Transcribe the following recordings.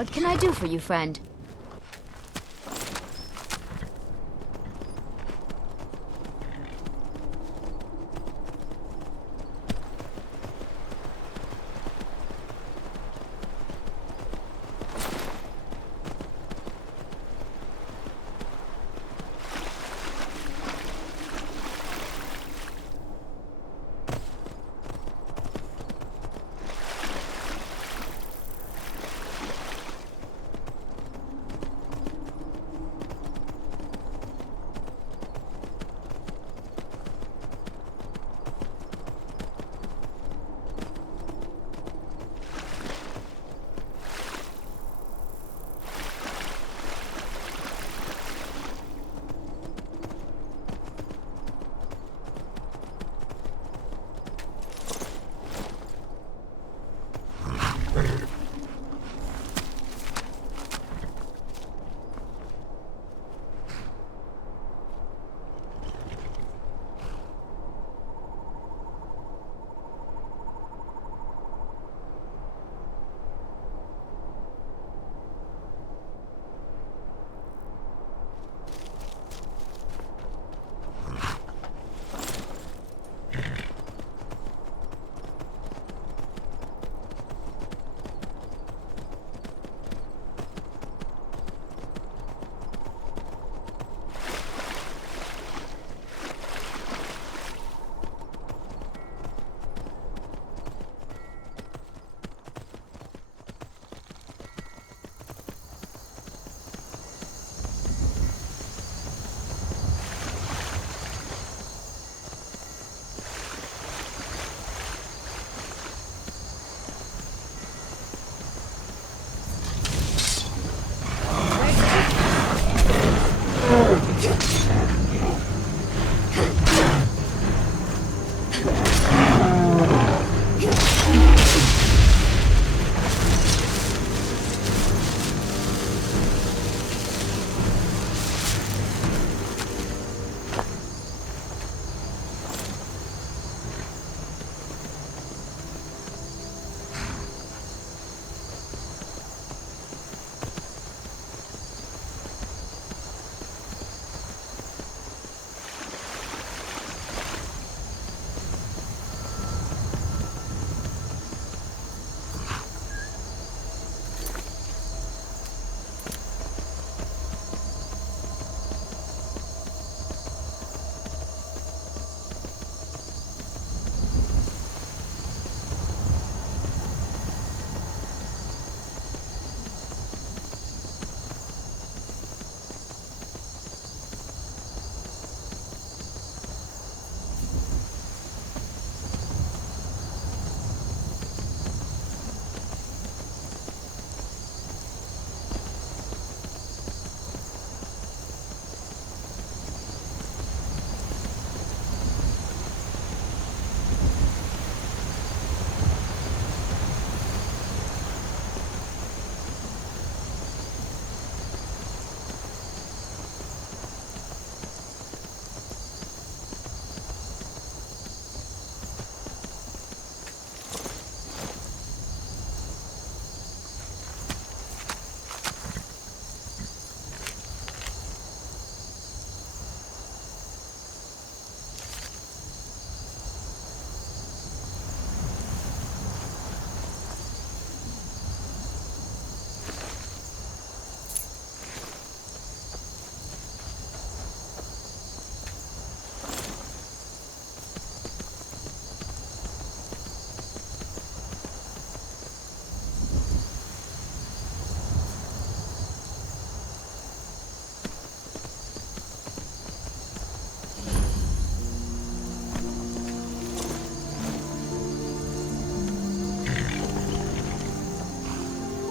What can I do for you, friend?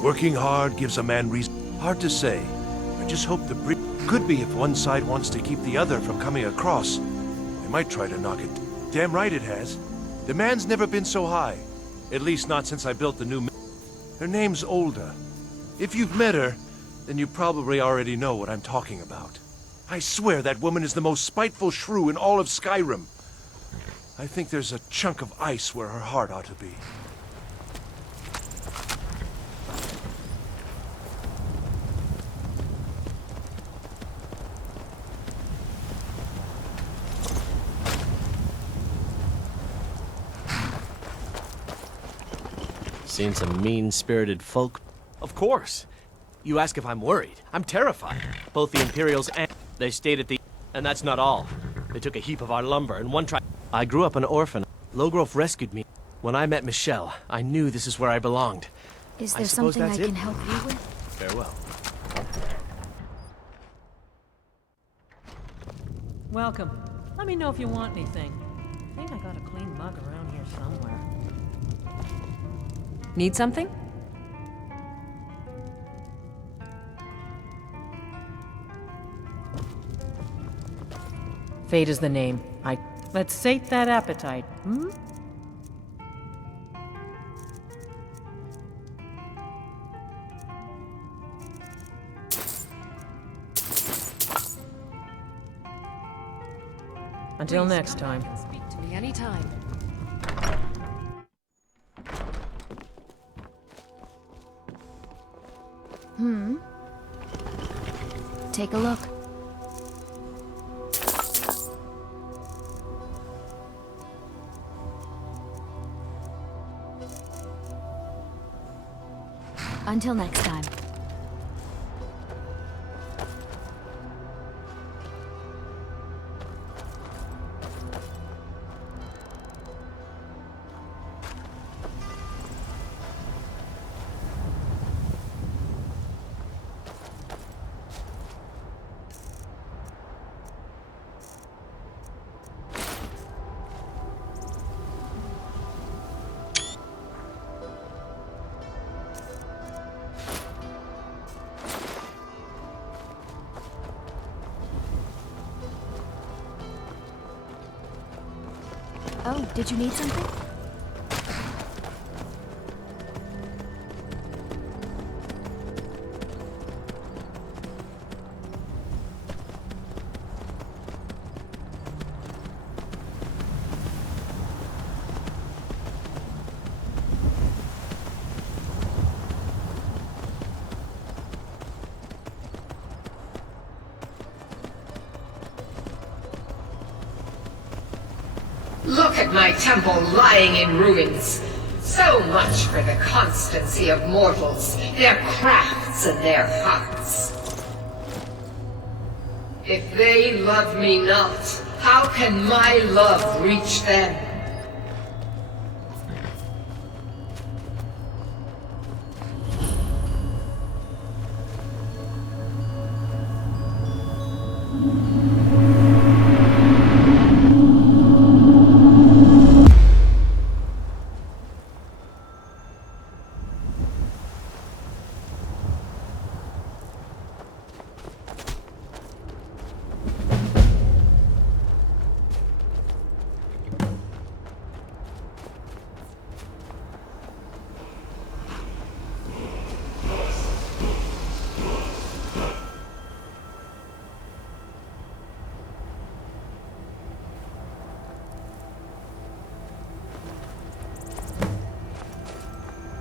Working hard gives a man reason. Hard to say. I just hope the bridge could be if one side wants to keep the other from coming across. They might try to knock it. Damn right it has. Demand's never been so high. At least not since I built the new Her name's Olda. If you've met her, then you probably already know what I'm talking about. I swear that woman is the most spiteful shrew in all of Skyrim. I think there's a chunk of ice where her heart ought to be. Seen some mean-spirited folk? Of course. You ask if I'm worried. I'm terrified. Both the Imperials and... They stayed at the... And that's not all. They took a heap of our lumber, and one tried... I grew up an orphan. Logrove rescued me. When I met Michelle, I knew this is where I belonged. Is there something I can help you with? Farewell. Welcome. Let me know if you want anything. I think I got a clean mug around here somewhere. Need something? Fate is the name. Let's sate that appetite, hmm? Until next time. Speak to me anytime. Take a look. Until next time. Oh, did you need something? Look at my temple lying in ruins. So much for the constancy of mortals, their crafts and their hearts. If they love me not, how can my love reach them?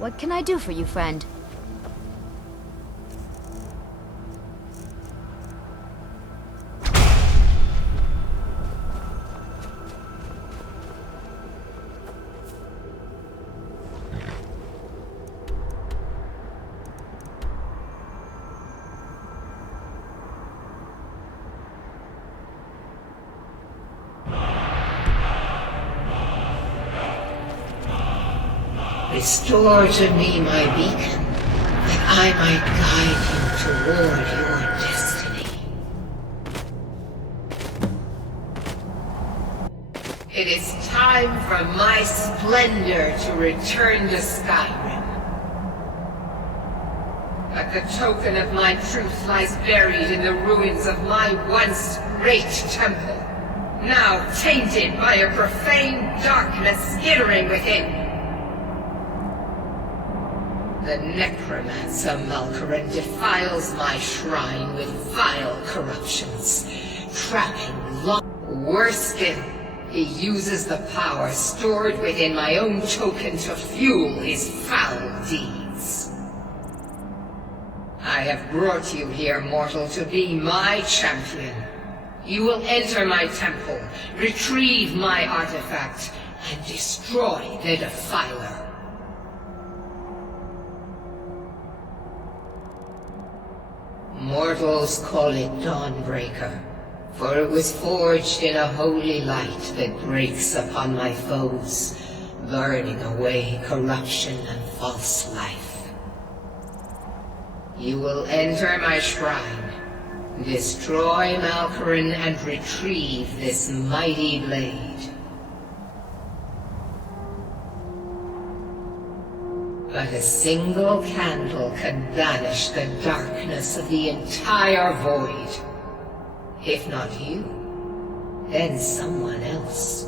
What can I do for you, friend? Restore to me my beacon, that I might guide you toward your destiny. It is time for my splendor to return to Skyrim. But the token of my truth lies buried in the ruins of my once great temple, now tainted by a profane darkness skittering within. The necromancer Malkaran defiles my shrine with vile corruptions, trapping long. Worse still, he uses the power stored within my own token to fuel his foul deeds. I have brought you here, mortal, to be my champion. You will enter my temple, retrieve my artifact, and destroy the defiler. Mortals call it Dawnbreaker, for it was forged in a holy light that breaks upon my foes, burning away corruption and false life. You will enter my shrine, destroy Malkoran, and retrieve this mighty blade. But a single candle can banish the darkness of the entire void. If not you, then someone else.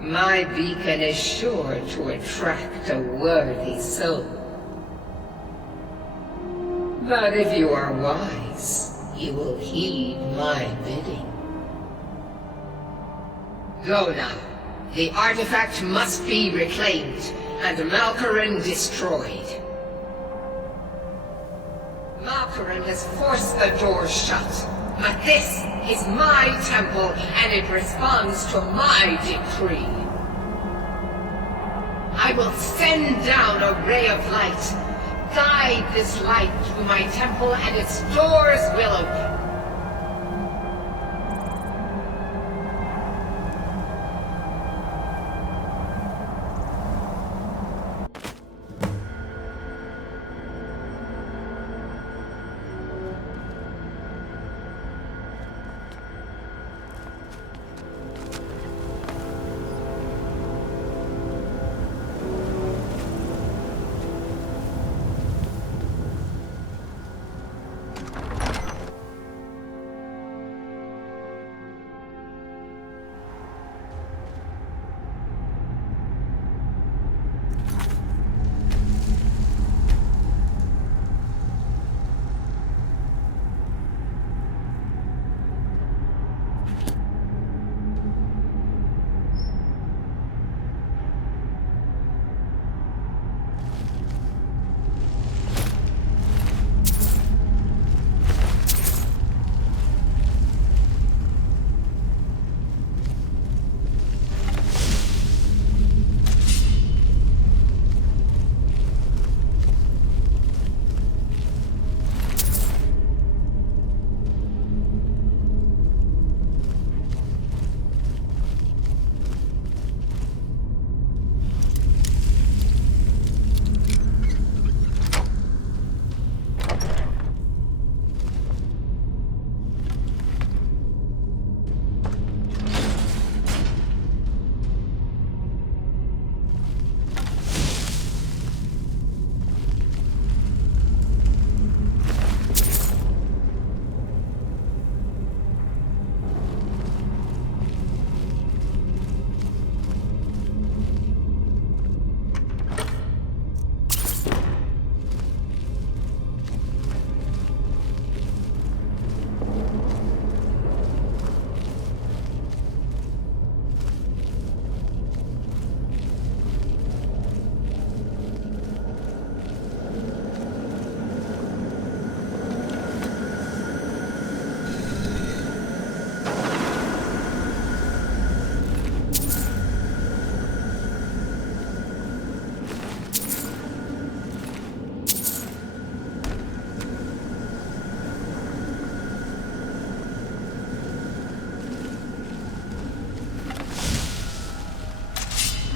My beacon is sure to attract a worthy soul. But if you are wise, you will heed my bidding. Go now. The artifact must be reclaimed, and Malkoran destroyed. Malkoran has forced the doors shut, but this is my temple, and it responds to my decree. I will send down a ray of light. Guide this light through my temple, and its doors will open.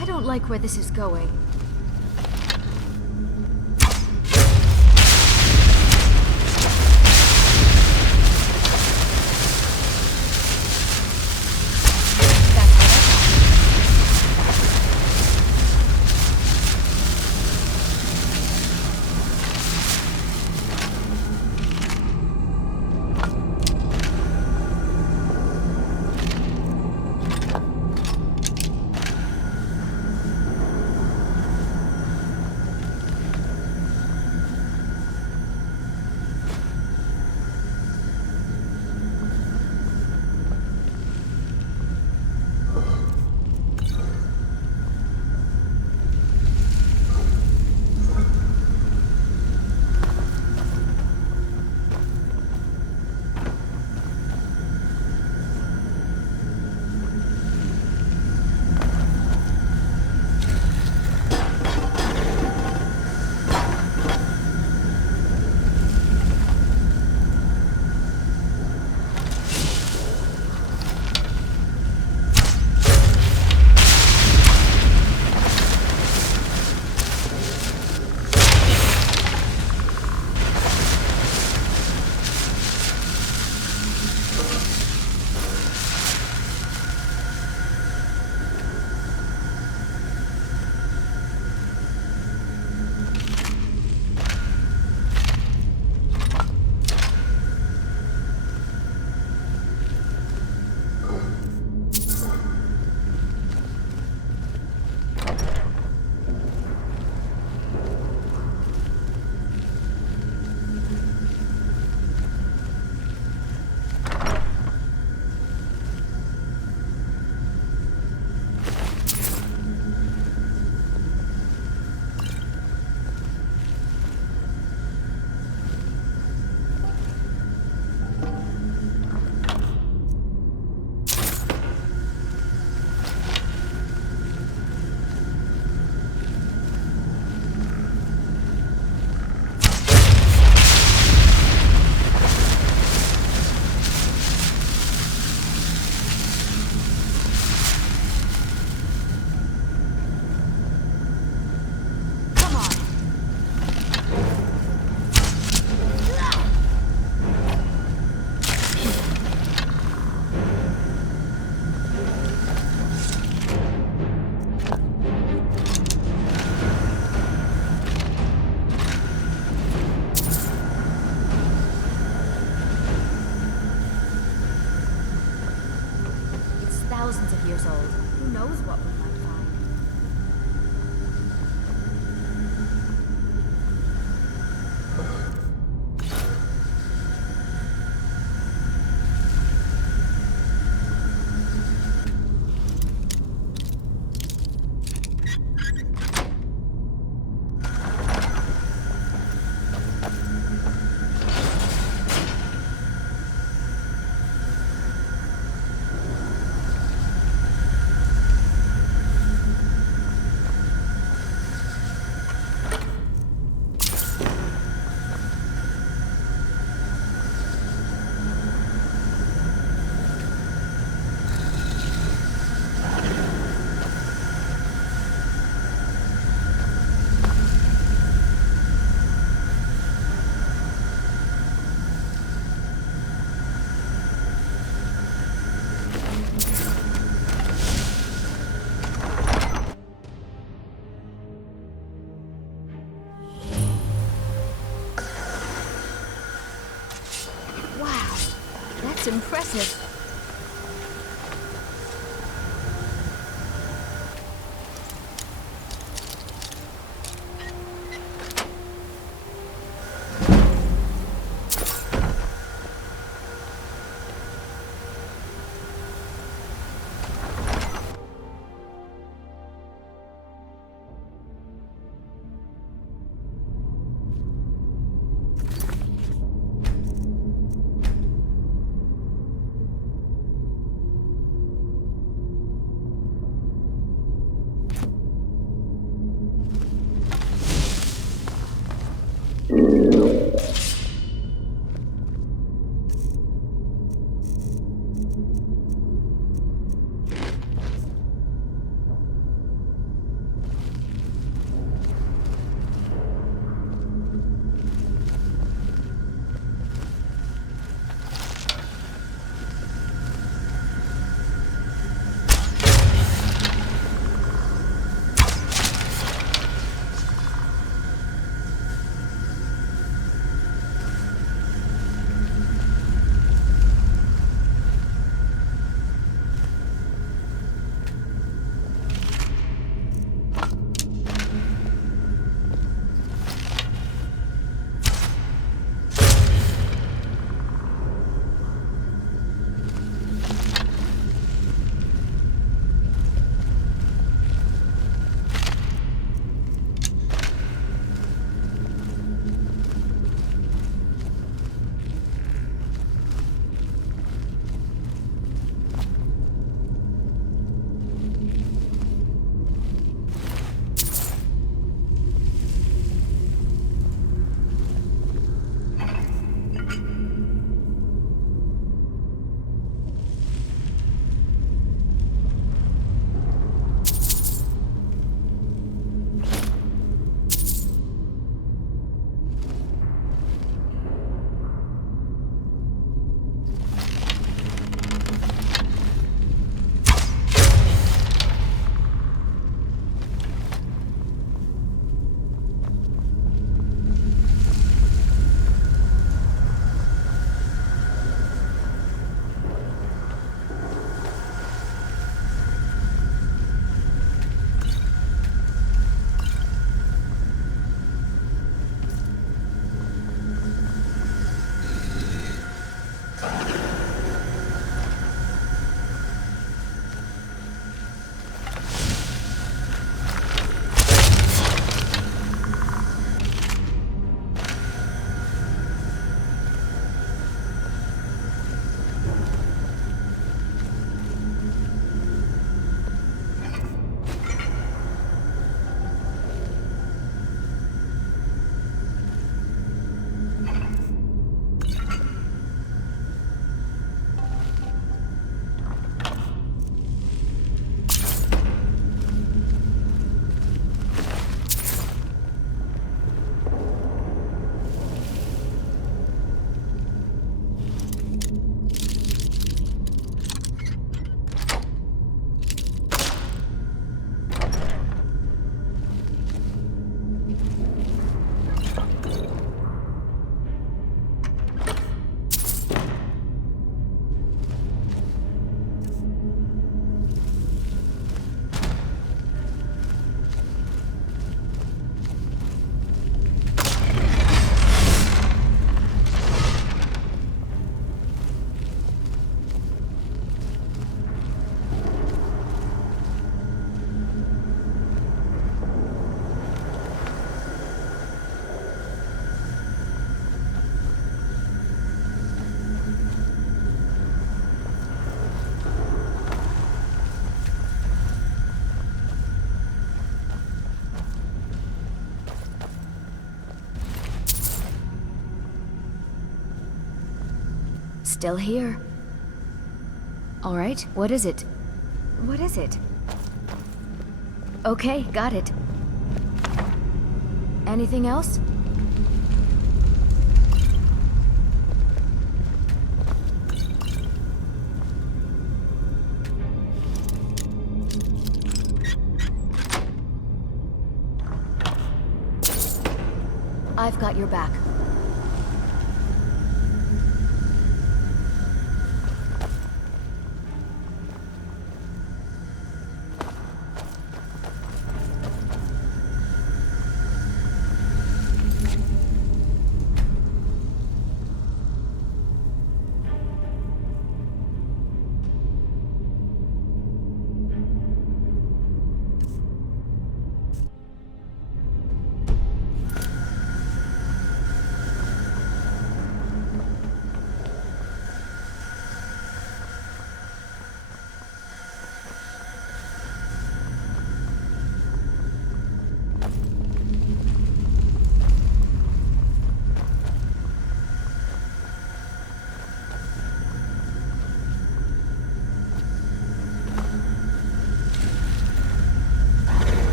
I don't like where this is going. we might find. Wow, that's impressive. still here. All right, what is it? What is it? Okay, got it. Anything else? I've got your back.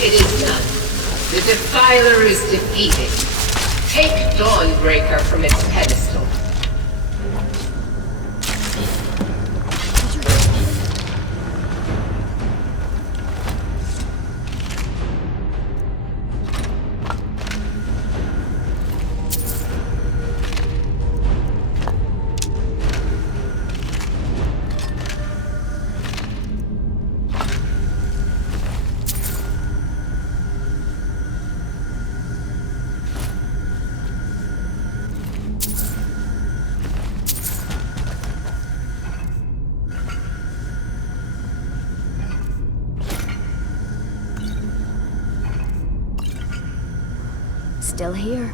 It is done. The Defiler is defeated. Take Dawnbreaker from its pedestal. still here.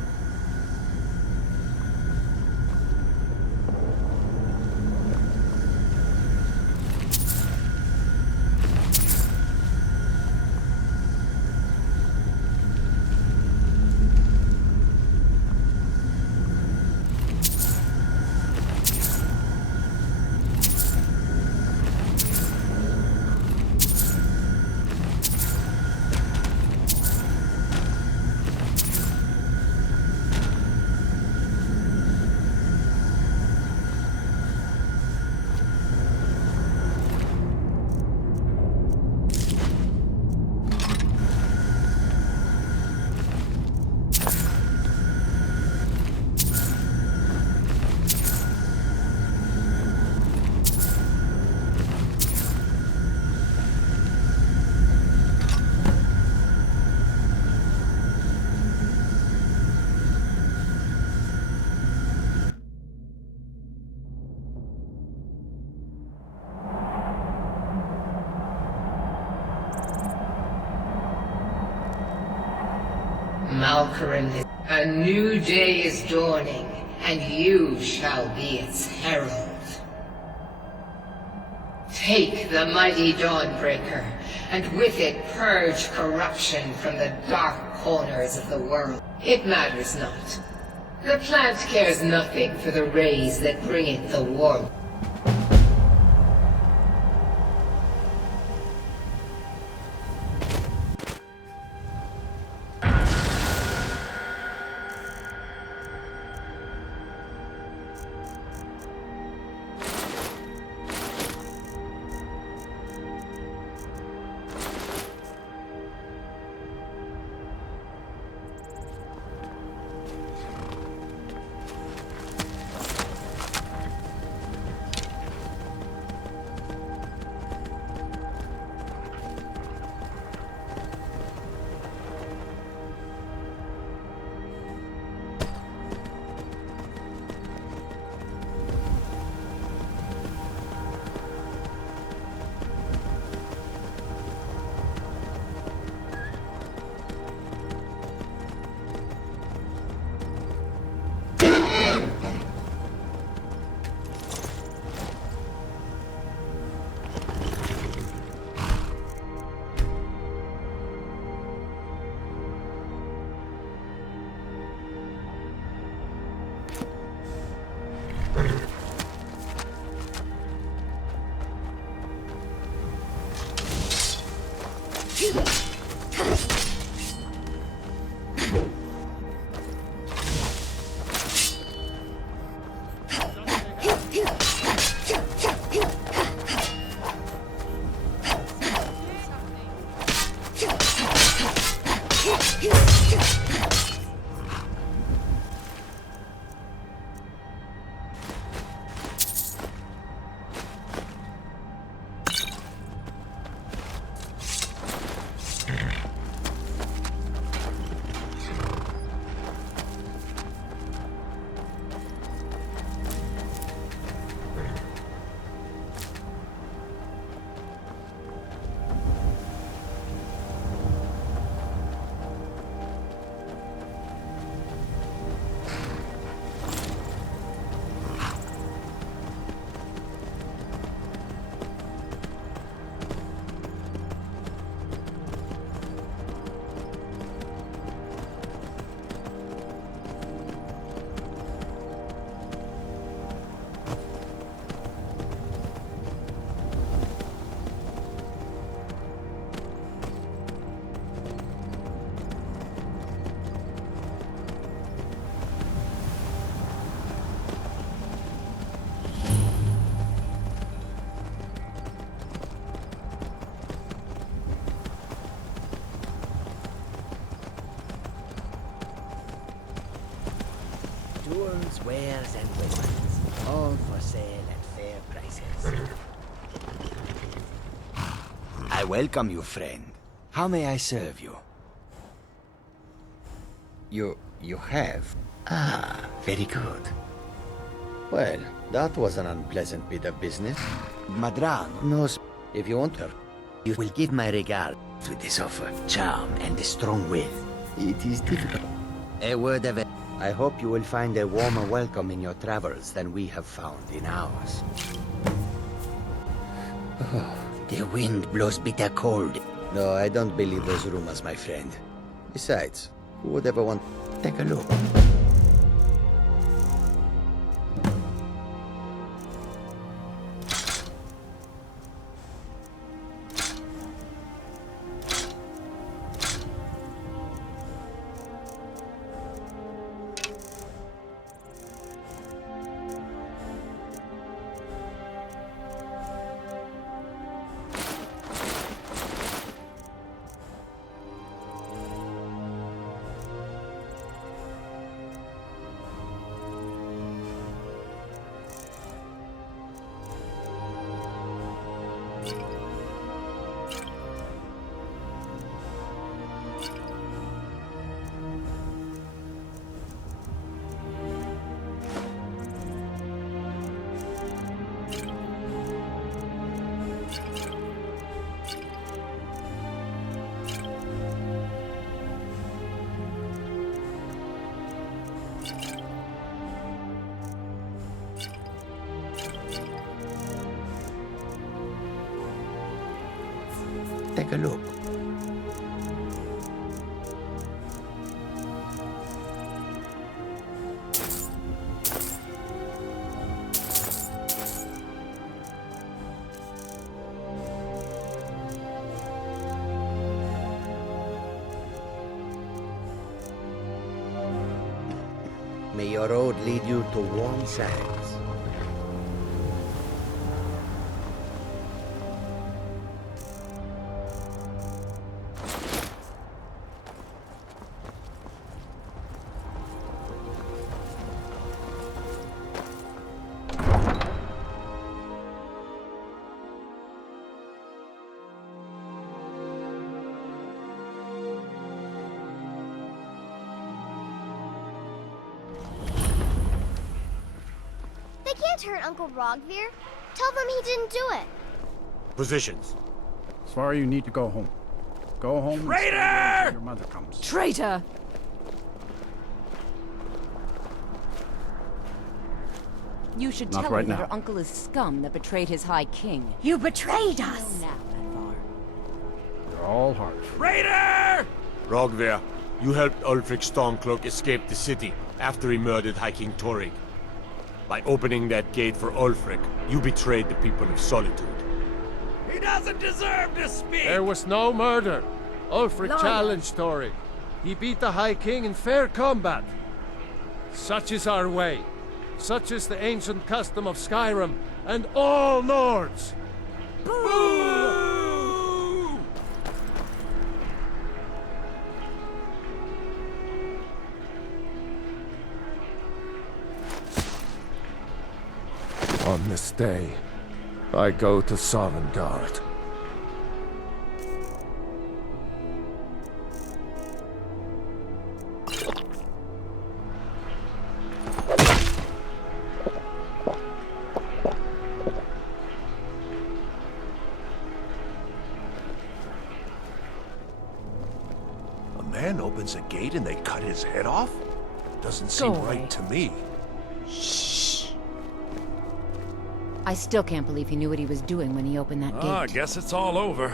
Malkaran, a new day is dawning, and you shall be its herald. Take the mighty Dawnbreaker, and with it purge corruption from the dark corners of the world. It matters not. The plant cares nothing for the rays that bring it the warmth. Tools, wares, and weapons, all for sale at fair prices. I welcome you, friend. How may I serve you? You have? Ah, very good. Well, that was an unpleasant bit of business. Madrano knows if you want her, you will give my regard with this offer. Charm and a strong will. It is difficult. A word of it. I hope you will find a warmer welcome in your travels than we have found in ours. Oh, the wind blows bitter cold. No, I don't believe those rumors, my friend. Besides, who would ever want... Take a look. Take a look. May your road lead you to warm sands. They can't hurt Uncle Rogvir. Tell them he didn't do it. Positions. Sorry, you need to go home. Go home. And stay there until your mother comes. Traitor! You should Not tell right her that now. her uncle is scum that betrayed his high king. You betrayed No, us! now, Advar. You're all harsh. Traitor! Rogver, you helped Ulfric Stormcloak escape the city after he murdered High King Torig. By opening that gate for Ulfric, you betrayed the people of Solitude. He doesn't deserve to speak! There was no murder. Ulfric Liar. challenged Torig. He beat the High King in fair combat. Such is our way. Such is the ancient custom of Skyrim and all Nords. Boo! On this day, I go to Sovngarde. A man opens a gate and they cut his head off? Doesn't seem away. right to me. I still can't believe he knew what he was doing when he opened that gate. I guess it's all over.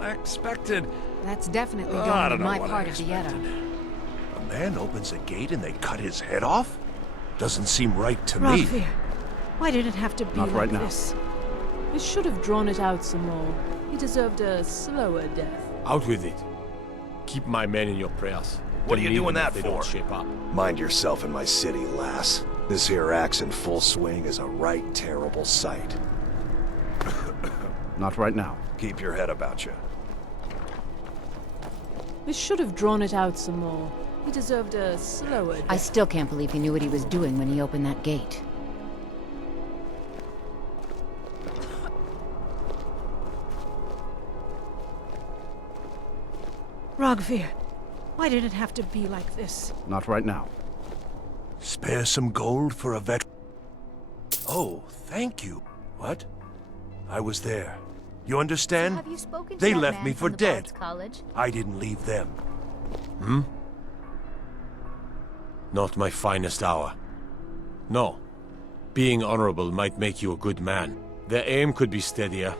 I expected... That's definitely I going don't to know my what part I of the Edda. expected. A man opens a gate and they cut his head off? Doesn't seem right to me. Rogvir, why did it have to be Not like right now. this? We should have drawn it out some more. He deserved a slower death. Out with it. Keep my men in your prayers. What are you Don't leave doing them that if they don't for? shape up. Mind yourself in my city, lass. This here axe in full swing is a right terrible sight. Not right now. Keep your head about you. We should have drawn it out some more. He deserved a slower death. I still can't believe he knew what he was doing when he opened that gate. Rogvir, why did it have to be like this? Not right now. Spare some gold for a vet. Oh, thank you. What? I was there. You understand? Have you spoken to They that left man me from for the dead. Bard's College? I didn't leave them. Not my finest hour. No. Being honorable might make you a good man. Their aim could be steadier.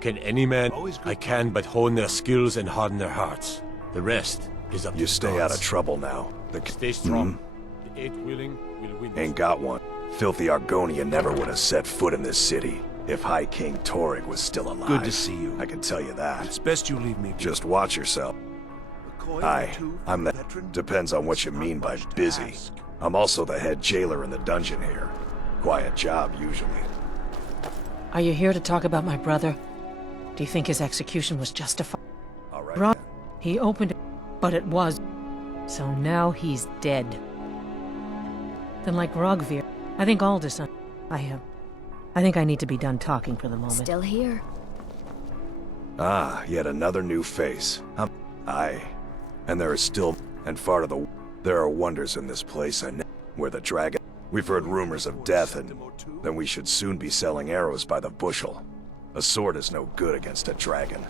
Can any man? I can but hone their skills and harden their hearts. The rest is up to You the stay gods. out of trouble now. Stay strong. The eight willing will win. Ain't got one. Filthy Argonian never would have set foot in this city if High King Torrig was still alive. Good to see you. I can tell you that. It's best you leave me. Just watch yourself. I'm the... Depends on what you mean by busy. I'm also the head jailer in the dungeon here. Quiet job, usually. Are you here to talk about my brother? Do you think his execution was justified? All right. Wrong. He opened it, but it was. So now he's dead. Then like Rogvir, I think Aldous... I think I need to be done talking for the moment. Still here. Ah, yet another new face. Aye. And there is still... And far to the... There are wonders in this place, where the dragon... We've heard rumors of death, and then we should soon be selling arrows by the bushel. A sword is no good against a dragon.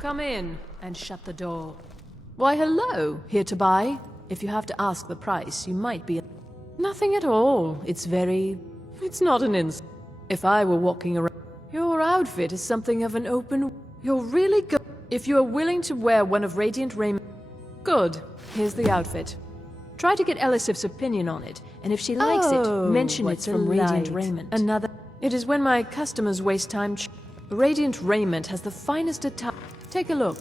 Come in and shut the door. Why, hello. Here to buy? If you have to ask the price, you might be... Nothing at all. It's not an ins... If I were walking around... Your outfit is something of an open... You're really good. If you are willing to wear one of Radiant Raiment... Good. Here's the outfit. Try to get Elisif's opinion on it, and if she likes it, mention it's from Radiant Raiment. It is when my customers waste time... Radiant Raiment has the finest attire. Take a look.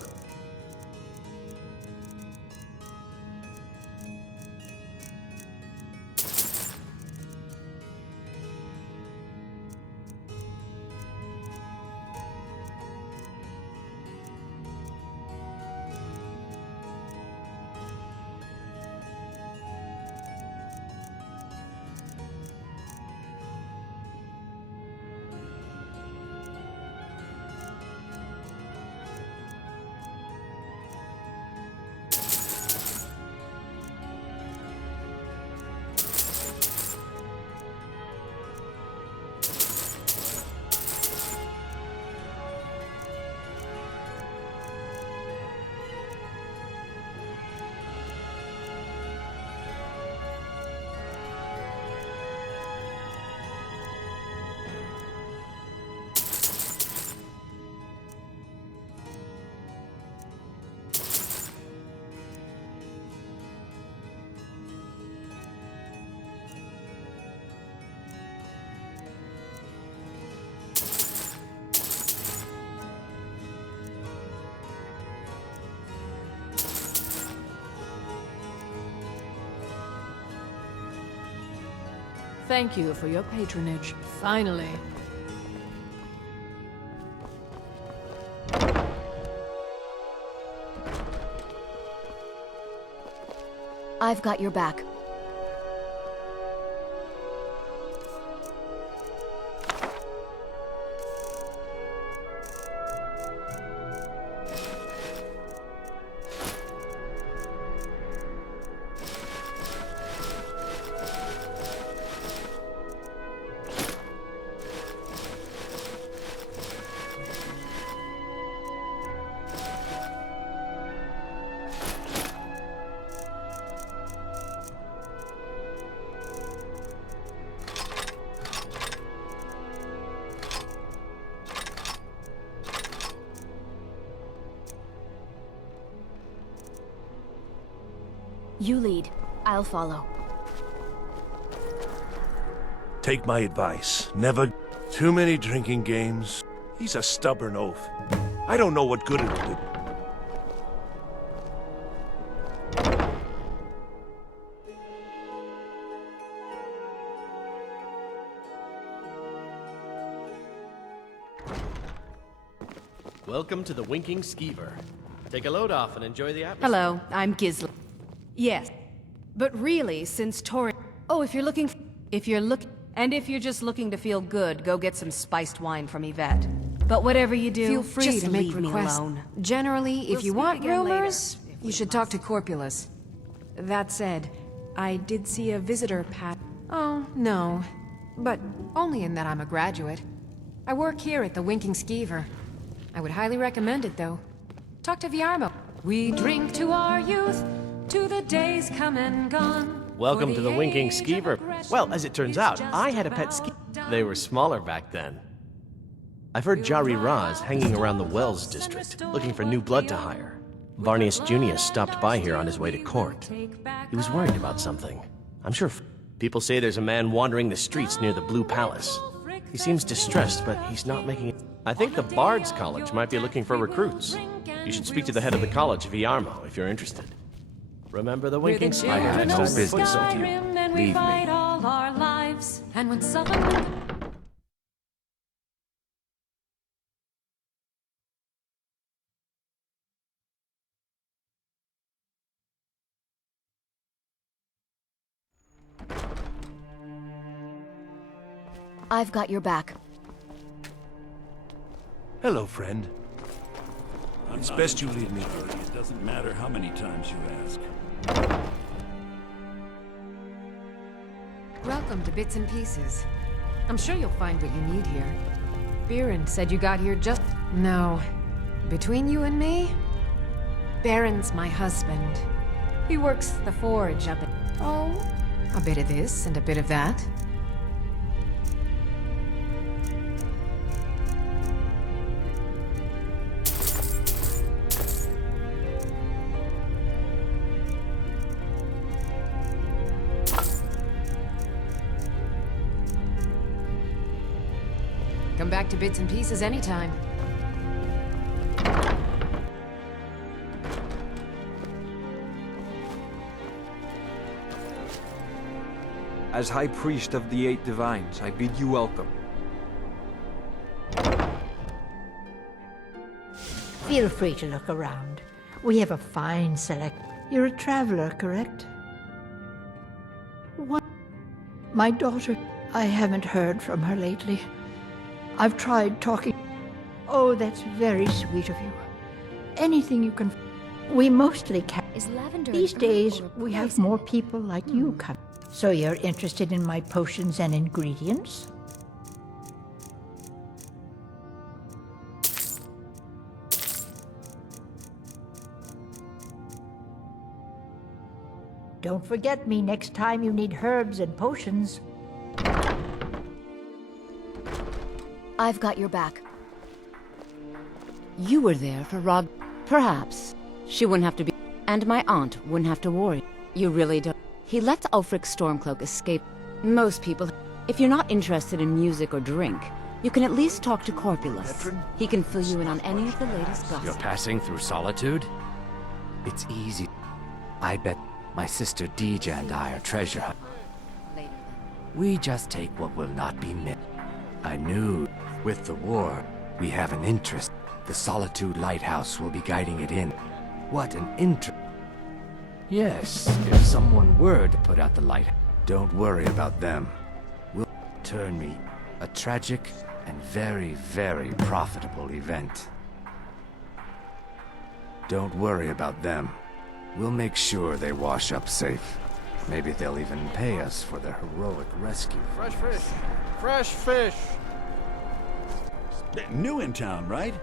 Thank you for your patronage. Finally. I've got your back. You lead. I'll follow. Take my advice. Never... Too many drinking games. He's a stubborn oaf. I don't know what good it'll do. Welcome to the Winking Skeever. Take a load off and enjoy the atmosphere. Hello, I'm Gisli. Yes. But really, since Torrig... Oh, if you're looking... If you're just looking to feel good, go get some spiced wine from Yvette. But whatever you do, Feel free just to make leave me requests. alone. Generally, We'll if you speak want again later, rumors, you should talk to Corpulus. That said, I did see a visitor pat... Oh, no. But only in that I'm a graduate. I work here at the Winking Skeever. I would highly recommend it, though. Talk to Viarmo. We drink to our youth, to the days come and gone. Welcome to the Winking Skeever. Well, as it turns out, I had a pet ski. They were smaller back then. I've heard Jari Raz hanging around the Wells district, looking for new blood to hire. Varnius Junius stopped by here on his way to court. He was worried about something. I'm sure people say there's a man wandering the streets near the Blue Palace. He seems distressed, but he's not making it. I think the Bard's College might be looking for recruits. You should speak to the head of the college, Viarmo, if you're interested. Remember the Winking Skeever? I have no business with you. Then we Leave fight me. all our lives. And when someone... I've got your back. Hello, friend. It's best you leave me. It doesn't matter how many times you ask. Welcome to Bits and Pieces. I'm sure you'll find what you need here. Baron said you got here just... No. Between you and me, Baron's my husband. He works the forge up at... Oh, a bit of this and a bit of that. Come back to Bits and Pieces anytime. As High Priest of the Eight Divines, I bid you welcome. Feel free to look around. We have a fine select. You're a traveler, correct? What? My daughter. I haven't heard from her lately. I've tried talking. Oh, that's very sweet of you. Anything you can. We mostly can. Is lavender These an herb days, or a we have poison? more people like you come. So you're interested in my potions and ingredients? Don't forget me next time you need herbs and potions. I've got your back. You were there for Rog. Perhaps. She wouldn't have to be. And my aunt wouldn't have to worry. You really don't. He let Ulfric Stormcloak escape. Most people. If you're not interested in music or drink, you can at least talk to Corpulus. He can fill you in on any of the latest gossip. You're passing through solitude? It's easy. I bet my sister Deja and I are treasure hunters. We just take what will not be missed. I knew, with the war, we have an interest. The Solitude Lighthouse will be guiding it in. What an interest. Yes, if someone were to put out the light, don't worry about them. Will turn me a tragic and very, very profitable event. Don't worry about them. We'll make sure they wash up safe. Maybe they'll even pay us for their heroic rescue. Fresh fish! Fresh fish! New in town, right?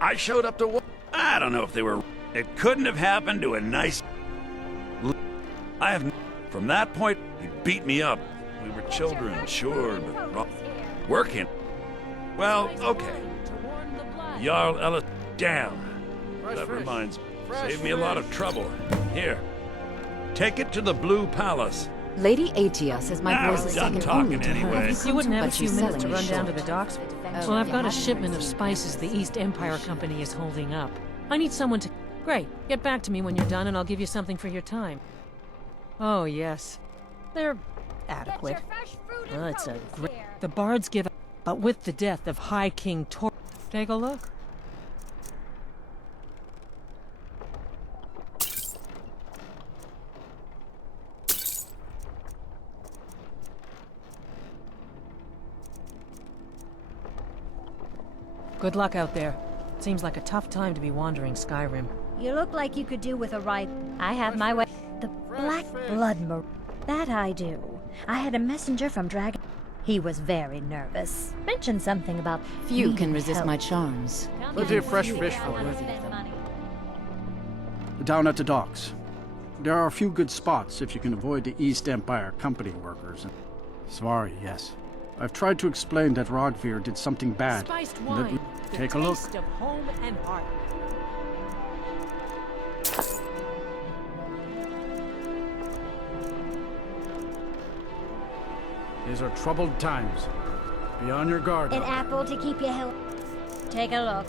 I showed up to... I don't know if they were... It couldn't have happened to a nice... I have... From that point, he beat me up. We were children, sure, but... Working. Well, okay. Jarl Ellis... Down. That reminds me. Saved me a lot of trouble. Here. Take it to the Blue Palace. Lady Atia says my Now voice is done second only talking to her. anyway. You wouldn't have a But few she's minutes to selling run me down to short. the docks? Oh, Well, I've got yeah. a shipment of spices the East Empire Company is holding up. I need someone to... Great. Get back to me when you're done and I'll give you something for your time. Oh, yes. They're adequate. Well, it's a great... The bards give... But with the death of High King Tor... Take a look. Good luck out there. Seems like a tough time to be wandering Skyrim. You look like you could do with a ride. I have my way. The Black Blood Mar... That I do. I had a messenger from Dragon. He was very nervous. Mentioned something about Few needing can resist help. my charms. Plenty of fresh fish for you. Down at the docks. There are a few good spots if you can avoid the East Empire Company workers. Sorry, yes. I've tried to explain that Rogvir did something bad. Spiced Let wine. me The take a look. taste of home and heart. These are troubled times. Be on your guard. An out there. apple to keep you healthy. Take a look.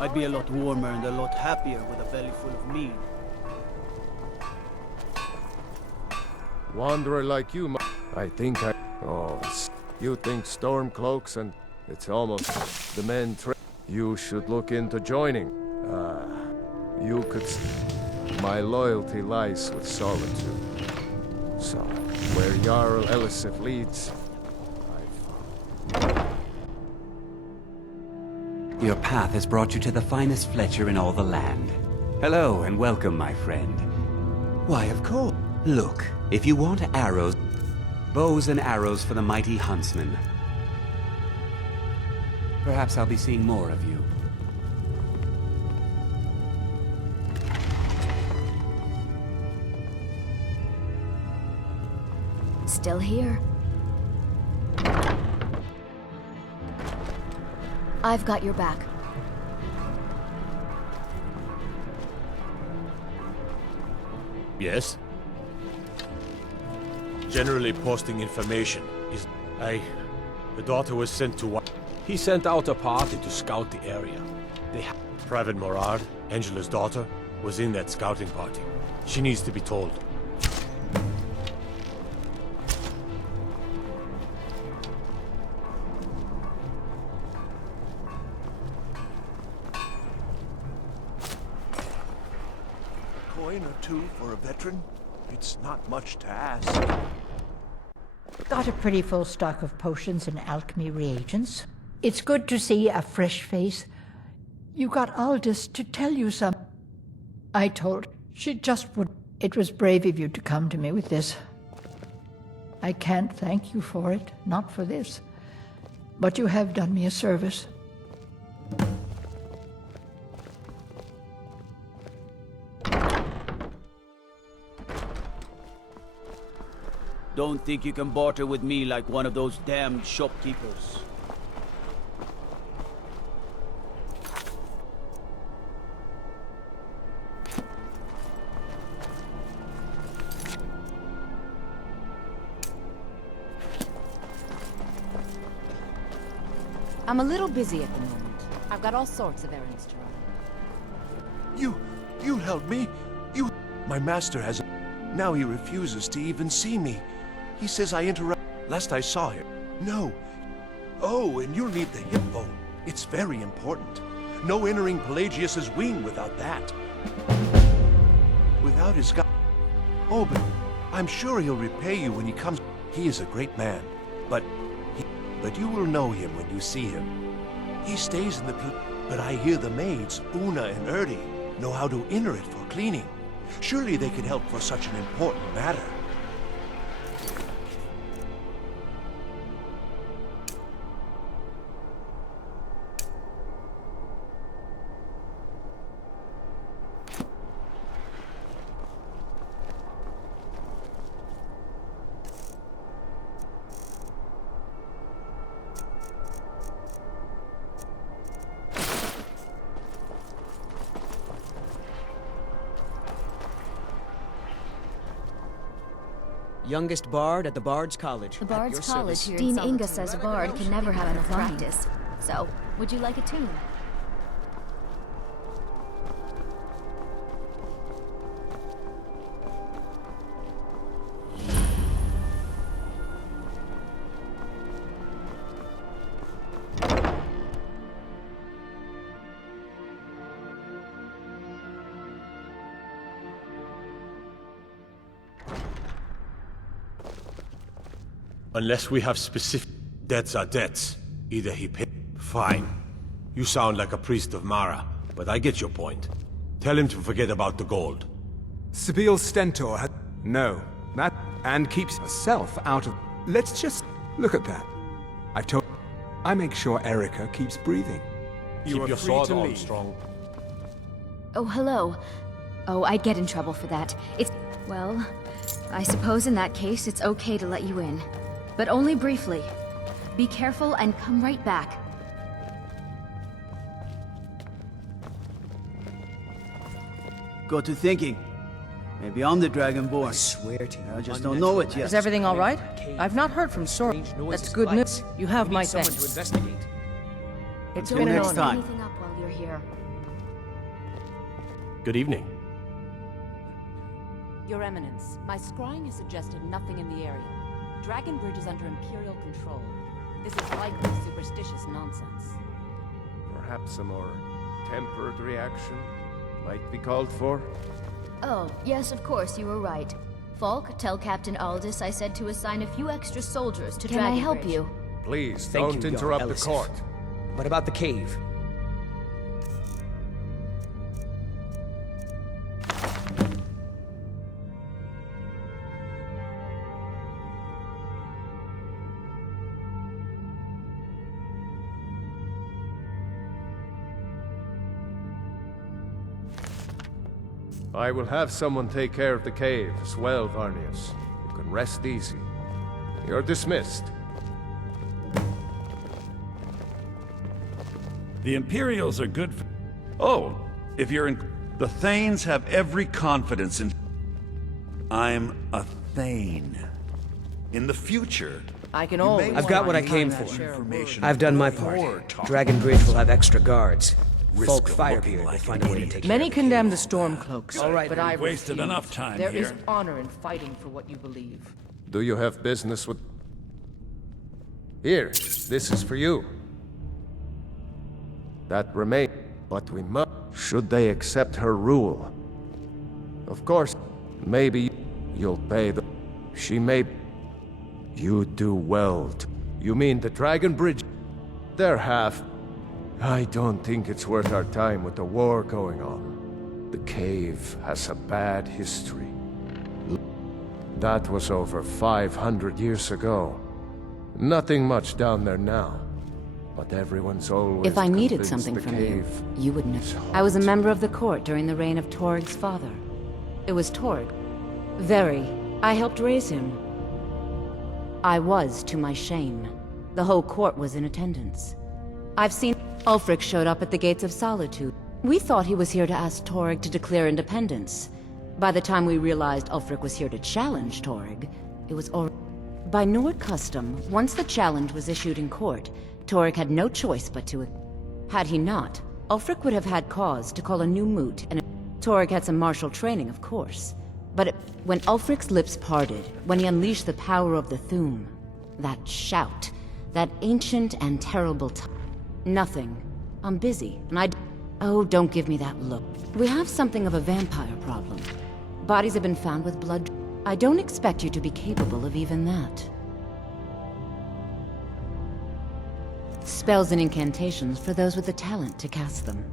I'd be a lot warmer and a lot happier with a belly full of meat. Wanderer like you, I think I... Oh, you think Stormcloaks and... It's almost the men you should look into joining. You could... My loyalty lies with Solitude. So, where Jarl Elisif leads, Your path has brought you to the finest Fletcher in all the land. Hello and welcome, my friend. Why, of course. Look, if you want arrows, bows and arrows for the mighty huntsman. Perhaps I'll be seeing more of you. Still here. I've got your back. Yes? Generally posting information is... The daughter was sent to... He sent out a party to scout the area. Private Morard, Angela's daughter, was in that scouting party. She needs to be told. Coin or two for a veteran? It's not much to ask. Got a pretty full stock of potions and alchemy reagents. It's good to see a fresh face. You got Aldous to tell you some. I told she just would. It was brave of you to come to me with this. I can't thank you for it, not for this. But you have done me a service. Don't think you can barter with me like one of those damned shopkeepers. I'm a little busy at the moment. I've got all sorts of errands to run. You held me. My master has... Now he refuses to even see me. He says I interrupt... Last I saw him. No. Oh, and you'll need the hip bone. It's very important. No entering Pelagius's wing without that. Without his guy... Oh, but I'm sure he'll repay you when he comes. He is a great man. But you will know him when you see him. He stays in the... But I hear the maids, Una and Erdi, know how to enter it for cleaning. Surely they can help for such an important matter. Youngest bard at the Bard's College. The Bard's At your College service. here Dean Inga says a bard can never have enough practice. So, would you like a tune? Unless we have specific... Debts are debts. Either he pay... Fine. You sound like a priest of Mara, but I get your point. Tell him to forget about the gold. Sibyl Stentor had... No. That... And keeps herself out of... Let's just... Look at that. I've told... I make sure Erica keeps breathing. Keep your sword on, Strong. Oh, hello. Oh, I'd get in trouble for that. It's... Well, I suppose in that case it's okay to let you in. But only briefly. Be careful and come right back. Got to thinking. Maybe I'm the Dragonborn. I swear to you. I just don't know it yet. Is everything all right? I've not heard from Sora. That's good news. You have my thanks. To investigate. It's Until been an next honor. time. Anything up while you're here. Good evening. Your Eminence, my scrying has suggested nothing in the area. Dragon Bridge is under Imperial control. This is likely superstitious nonsense. Perhaps a more tempered reaction might be called for? Oh, yes, of course, you were right. Falk, tell Captain Aldous I said to assign a few extra soldiers to Dragon Bridge. Can I help you? Please, Thank don't you, interrupt Your the Elisif. court. What about the cave? I will have someone take care of the cave as well, Varnius. You can rest easy. You're dismissed. The Imperials are good for... Oh, if you're in... The Thanes have every confidence in... I'm a Thane. In the future... I can you may always... I've got what I want came that for. information I've done my before part. talking. Dragon Bridge will have extra guards. Risk Folk of Firebeard looking will like find an a way to idiot. take care Many of it. condemn the Stormcloaks, All right, but I wasted refuse. enough time There here. is honor in fighting for what you believe. Do you have business with... Here, this is for you. That remains, but we must... Should they accept her rule? Of course, maybe you'll pay the... She may... You do well to... You mean the Dragon Bridge? Their half... I don't think it's worth our time with the war going on. The cave has a bad history. That was over 500 years ago. Nothing much down there now. But everyone's always If I needed convinced something the from cave you, you would know. is I was a haunted. member of the court during the reign of Torig's father. It was Torig. Very. I helped raise him. I was, to my shame. The whole court was in attendance. I've seen Ulfric showed up at the Gates of Solitude. We thought he was here to ask Torig to declare independence. By the time we realized Ulfric was here to challenge Torig, it was already... By Nord custom, once the challenge was issued in court, Torig had no choice but to... Had he not, Ulfric would have had cause to call a new moot, and Torig had some martial training, of course. But when Ulfric's lips parted, when he unleashed the power of the Thu'um, that shout, that ancient and terrible nothing. I'm busy, and Oh, don't give me that look. We have something of a vampire problem. Bodies have been found with blood... I don't expect you to be capable of even that. Spells and incantations for those with the talent to cast them.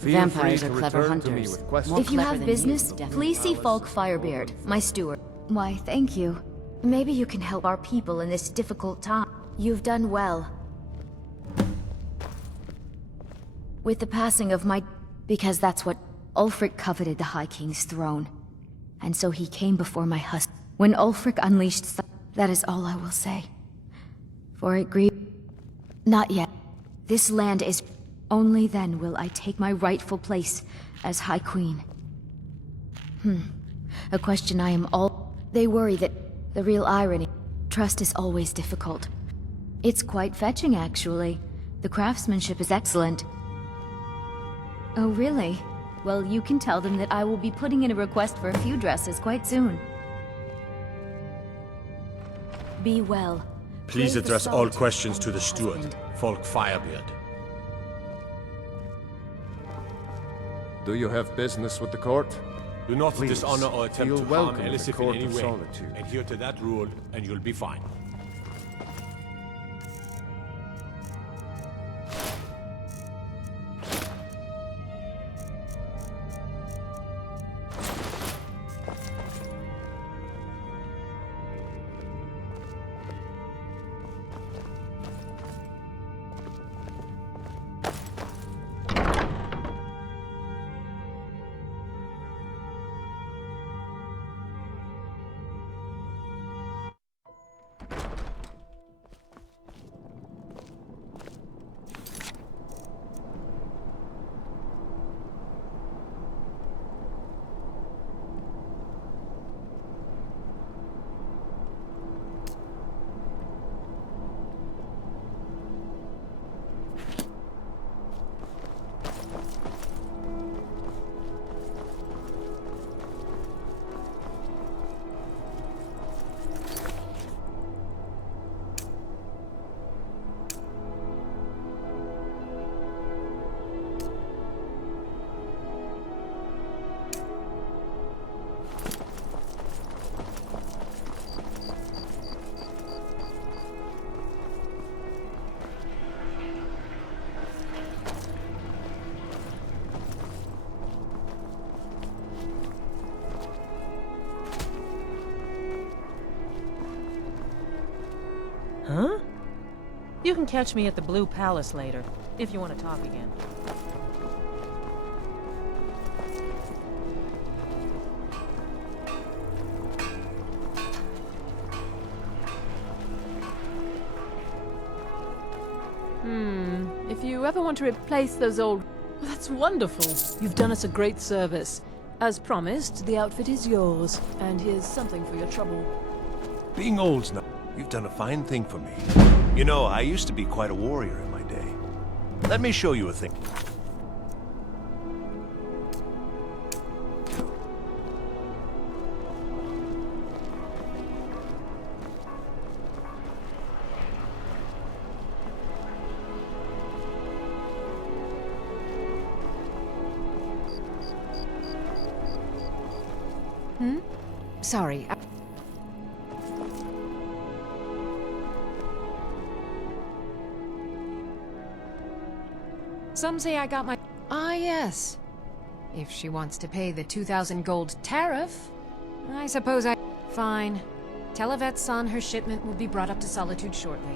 Feel Vampires free are to clever return to me hunters. with questions. If you have business, please see Falk Firebeard, my steward. Why, thank you. Maybe you can help our people in this difficult time. You've done well. With the passing of my... Because that's what... Ulfric coveted the High King's throne. And so he came before my husband. When Ulfric unleashed that is all I will say. For it grieved... Not yet. This land is... Only then will I take my rightful place as High Queen. A question I am all... They worry that the real irony... Trust is always difficult. It's quite fetching, actually. The craftsmanship is excellent. Oh, really? Well, you can tell them that I will be putting in a request for a few dresses quite soon. Be well. Please Brave the address all solitude questions of to the your steward, husband. Folk Firebeard. Do you have business with the court? Do not Please, dishonor or attempt feel to harm welcome at the Elisif in Court any of way. Solitude. Adhere to that rule, and you'll be fine. Huh? You can catch me at the Blue Palace later, if you want to talk again. If you ever want to replace those old... That's wonderful. You've done us a great service. As promised, the outfit is yours, and here's something for your trouble. Being old's not... You've done a fine thing for me. You know, I used to be quite a warrior in my day. Let me show you a thing. Sorry. Some say I got my... Ah, yes. If she wants to pay the 2,000 gold tariff, I suppose I... Fine. Tell Yvette's son her shipment will be brought up to Solitude shortly.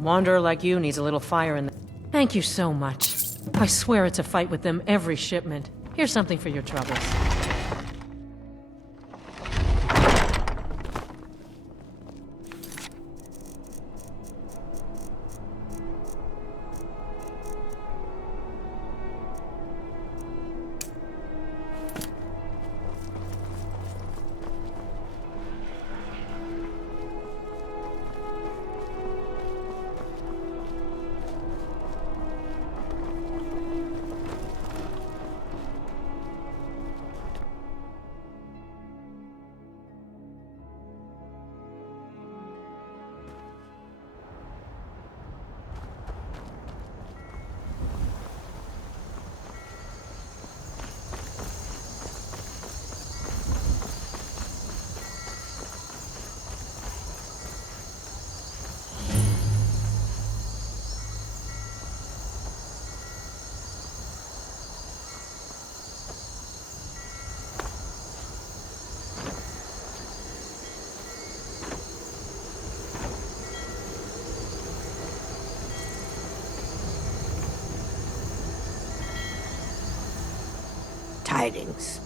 Wanderer like you needs a little fire in the... Thank you so much. I swear it's a fight with them every shipment. Here's something for your troubles. tidings.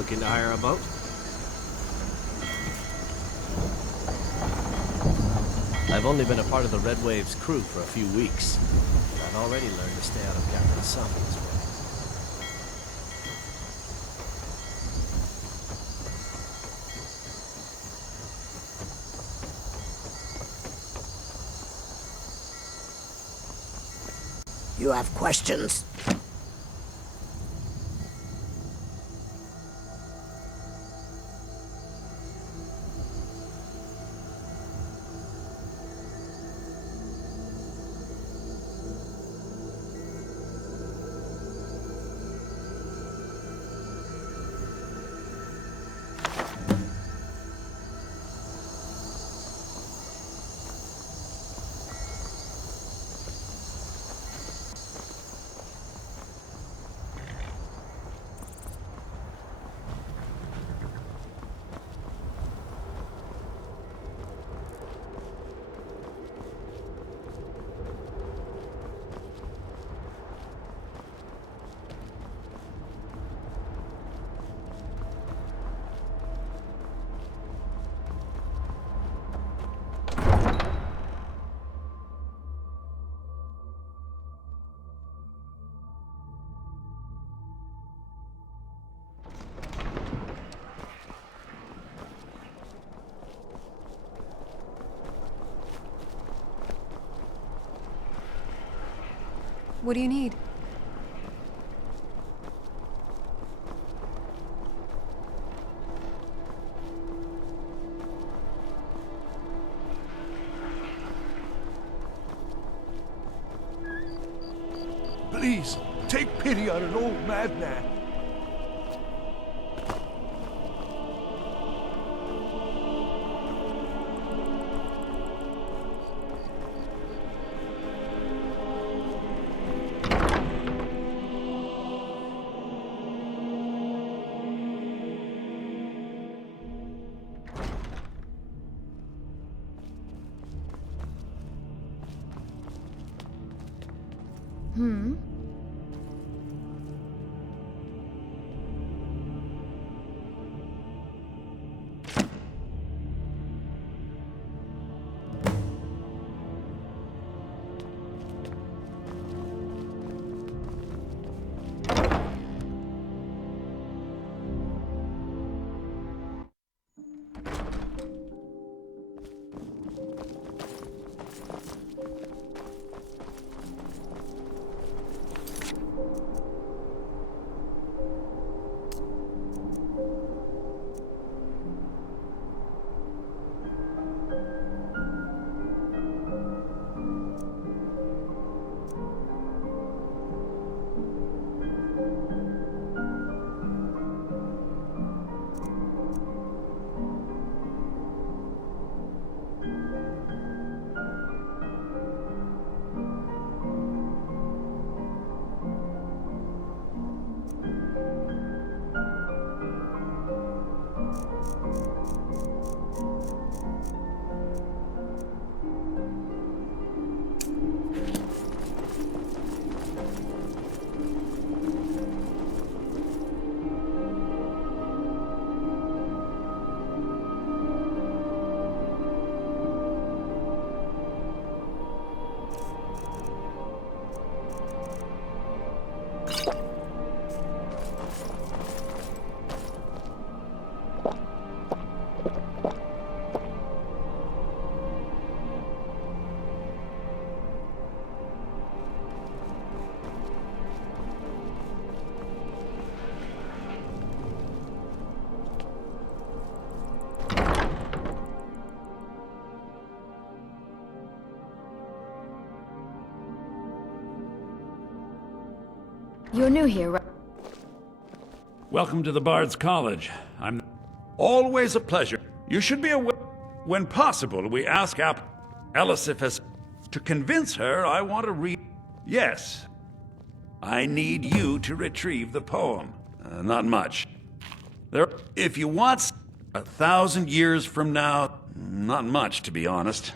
Looking to hire a boat? I've only been a part of the Red Wave's crew for a few weeks. But I've already learned to stay out of Captain Suffolk's way. You have questions? What do you need? Please, take pity on an old madman. You're new here, right? Welcome to the Bard's College. I'm always a pleasure. You should be aware, when possible, we ask Elisif as to convince her I want to read. Yes. I need you to retrieve the poem. Not much. If you want 1,000 years from now, not much, to be honest.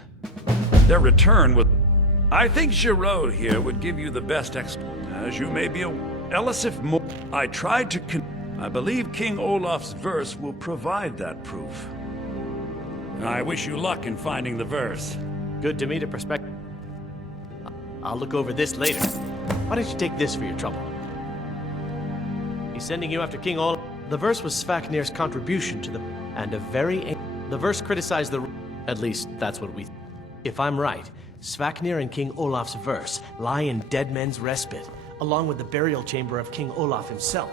Their return would... I think Giraud here would give you the best as you may be a... Elisif I tried to I believe King Olaf's verse will provide that proof. I wish you luck in finding the verse. Good to meet a perspective. I'll look over this later. Why don't you take this for your trouble? He's sending you after King Olaf. The verse was Svaknir's contribution to the... And a very... The verse criticized the... At least, that's what we... If I'm right, Svaknir and King Olaf's verse lie in Dead Men's Respite, along with the burial chamber of King Olaf himself.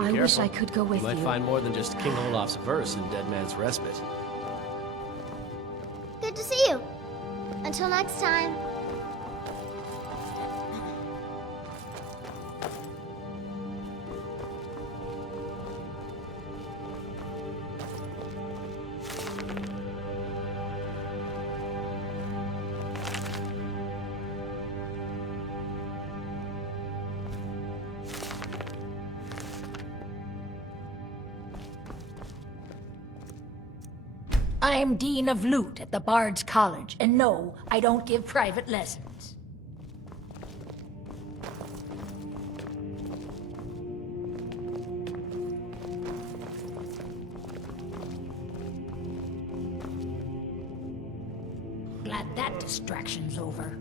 I wish I could go with you. You might find more than just King Olaf's verse in Dead Man's Respite. Good to see you. Until next time. I'm Dean of Lute at the Bard's College, and no, I don't give private lessons. Glad that distraction's over.